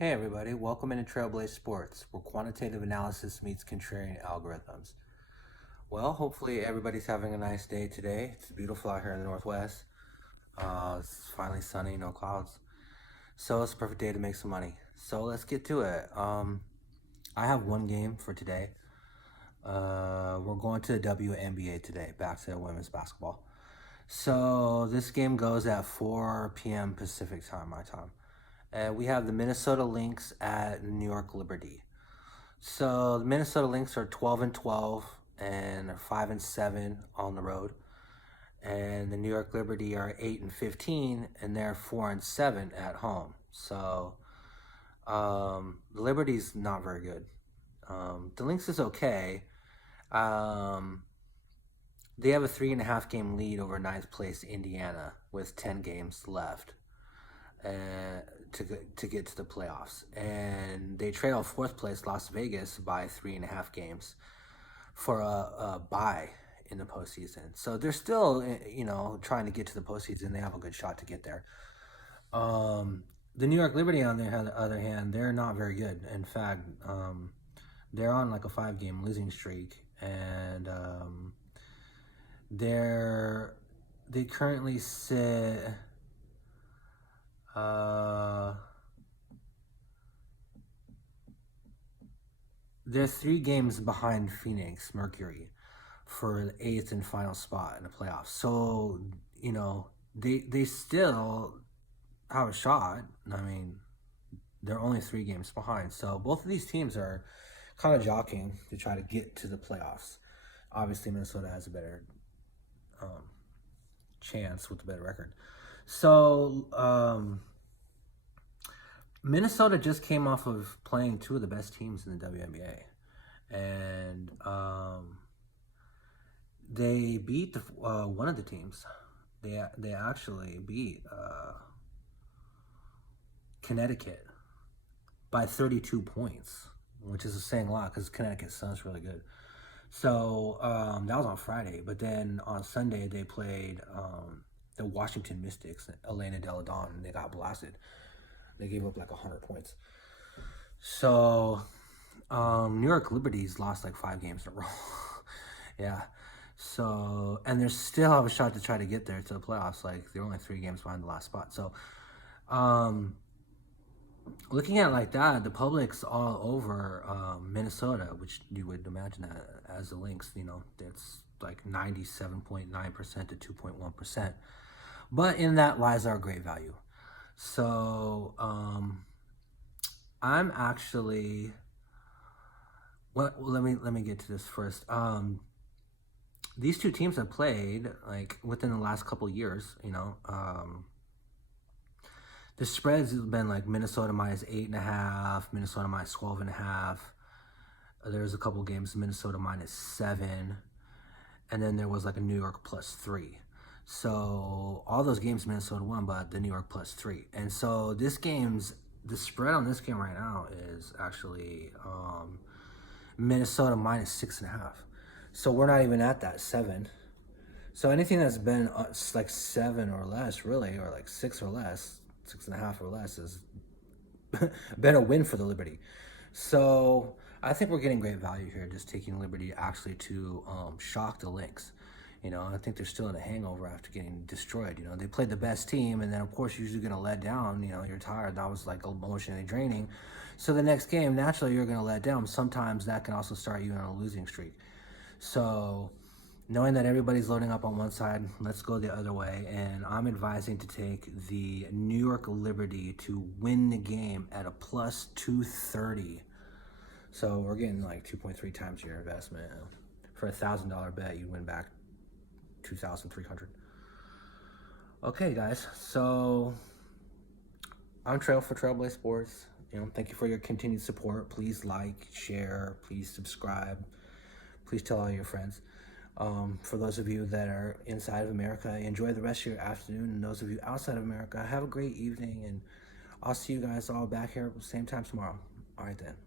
Hey everybody, welcome into Trailblaze Sports, where quantitative analysis meets contrarian algorithms. Well, hopefully everybody's having a nice day today. It's beautiful out here in the Northwest. It's finally sunny, no clouds. So it's a perfect day to make some money. So let's get to it. I have one game for today. We're going to the WNBA today, back to women's basketball. So this game goes at 4 p.m. Pacific time, my time. And we have the Minnesota Lynx at New York Liberty. So the Minnesota Lynx are 12-12 and 5-7 on the road, and the New York Liberty are 8-15 and they're 4-7 at home. So the Liberty's not very good. The Lynx is okay. They have a 3.5 game lead over ninth place Indiana with 10 games left to get to the playoffs, and they trail fourth place Las Vegas by 3.5 games for a bye in the postseason. So they're still, trying to get to the postseason. They have a good shot to get there. The New York Liberty, on the other hand, they're not very good. In fact, they're on like a 5 game losing streak, and they currently sit. They're 3 games behind Phoenix Mercury for the 8th and final spot in the playoffs. So, they still have a shot. I mean, they're only 3 games behind. So both of these teams are kind of jockeying to try to get to the playoffs. Obviously, Minnesota has a better chance with a better record. So, Minnesota just came off of playing 2 of the best teams in the WNBA, and they beat one of the teams. They actually beat Connecticut by 32 points, which is saying a lot because Connecticut sounds really good. So that was on Friday, but then on Sunday they played the Washington Mystics, Elena Delle Donne, and they got blasted. They gave up like 100 points. So New York Liberty's lost like 5 games in a row. Yeah. So, and they still have a shot to try to get there to the playoffs. Like, they're only 3 games behind the last spot. So, looking at it like that, the public's all over Minnesota, which you would imagine that as the Lynx, that's like 97.9% to 2.1%. But in that lies our great value. So, I'm actually. Well, let me get to this first. These 2 teams have played like within the last couple years. The spreads have been like Minnesota minus 8.5, Minnesota minus 12.5. There's a couple games Minnesota minus 7, and then there was like a New York plus 3. So all those games Minnesota won, but the New York plus 3. And so the spread on this game right now is actually Minnesota minus 6.5. So we're not even at that 7. So anything that's been like 7 or less, really, or like 6 or less, 6.5 or less, has been a win for the Liberty. So I think we're getting great value here, just taking Liberty actually to shock the Lynx. I think they're still in a hangover after getting destroyed. They played the best team, and then, of course, you're usually going to let down. You're tired. That was, like, emotionally draining. So the next game, naturally, you're going to let down. Sometimes that can also start you on a losing streak. So knowing that everybody's loading up on one side, let's go the other way. And I'm advising to take the New York Liberty to win the game at a plus 230. So we're getting, like, 2.3 times your investment. For a $1,000 bet, you win back 2,300. Okay, guys, so I'm Trail for Trailblaze Sports. Thank you for your continued support. Please like, share, please subscribe, please tell all your friends. For those of you that are inside of America, enjoy the rest of your afternoon, and those of you outside of America, have a great evening, and I'll see you guys all back here same time tomorrow. All right then.